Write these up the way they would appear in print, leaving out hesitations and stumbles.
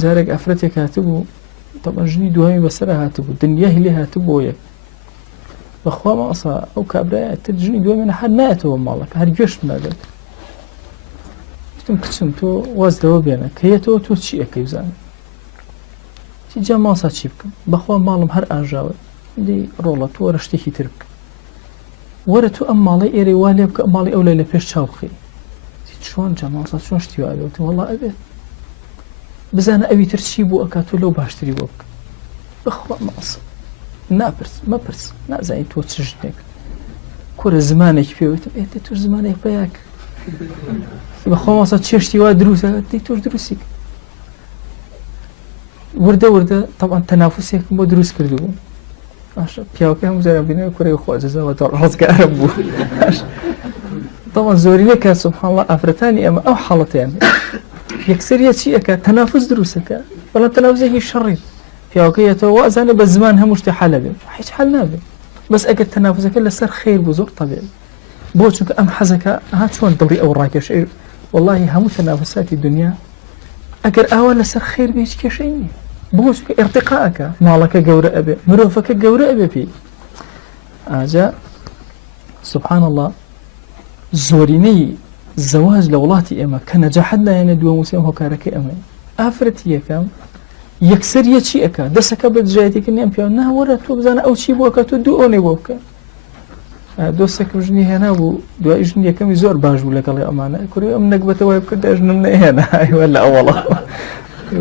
جارێک ئافرەتێک هاتبوو طبعا ژنی دوهەمی بەسەر هاتبوو دنیای لێ هاتبوو یەک بەخوا مەسا ئەو کابرایە تر ژنی دوهەمێنە هەر نایەتەوە ماڵەکە هەر گوێشت نادێت وتم کچم تۆ واز لەوە بێنە کە یەتەوە تۆ چی ئەەکەی بزانێ چی جا ماسا چی بکەم بەخوا ماڵم هەر ئاژاوە دی ڕۆڵە تۆ وەرە شتێکی تر بکە وەرە تۆ ئەم ماڵی ئێرەی وا لێ بکە ماڵی ئەو لە پێش چاو بخی چۆن جا ماسا چۆن شتی وابێت وەڵا ئەبێت بزانە ئەوی تر چی بوو ئەکات تۆ لەو باشتری بۆ بکە بەخوا ماسە ناپرس مەپرس نازانی تۆ چ ژنێک کورە زمانێکی پێوتم ئێ تۆ زمانێک بەیاک بەخوا ماسە چێشتی وا دروستە دی تۆش دروستی وردە وردە طبعا تەنافوسێکم بۆ دروست کردبوو باشە پیاوەکە هەموو جارە بینێ کوڕی خوا جەزاوە تۆ ڕازگارم بوو طبعا زۆرینەی کات سوبحان الله ئافرەتانی ئێمە ئەو حاڵەتیان یەکسەریە چی ئەکات تەنافوس دروستەکە بەڵام تەنافوسێکی شەڕی پیاوەکە یەتەوە ئەزانێ بە زمان هەموو شتێ حەلە بێ هیچ حەل نابێ بەس ئەگەر تەنافوسەکە لەسەر خێر بوو زۆر طەبیعی بۆ چونکە ئەم حەزەکە ها چۆن دڵی ئەو ڕاکێشەی واللهی هەموو تەنافوساتی دنیا ئەگەر ئاوا لەسەر خێر بێ هیچ کێشەی نییە بۆ چونکە ئێرتقاءەکە ماڵەکە گەورە ئەبێ مرۆڤەکە گەورە ئەبێ پێی ئاجا سبحان الله زۆرینەی زەواج لە وڵاتی ئێمە کە نەجاحەت لایەنە دووەم و سێم هۆکارەکەی ئەمەیە ئافرەتی یەکەم یەکسەریە چی ئەکا دەسەکە بە دژایەتێکی نیان پیاوە ناوەرە تۆ بزانە ئەو چی بۆ ئەکات تۆ دوو ئەوەی بۆ بکە دۆستێکم ژنی هێنا بوو دوای ژنی یەکەمی زۆر باش بوو لەگەڵی ئەمانە کوڕی ئەم نەکبەتە وای بکرد ژنم نەهێنا ئایوە لە ئەوڵە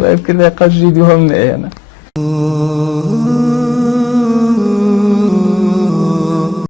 وای بکردای قەژی دووهەم نەهێنا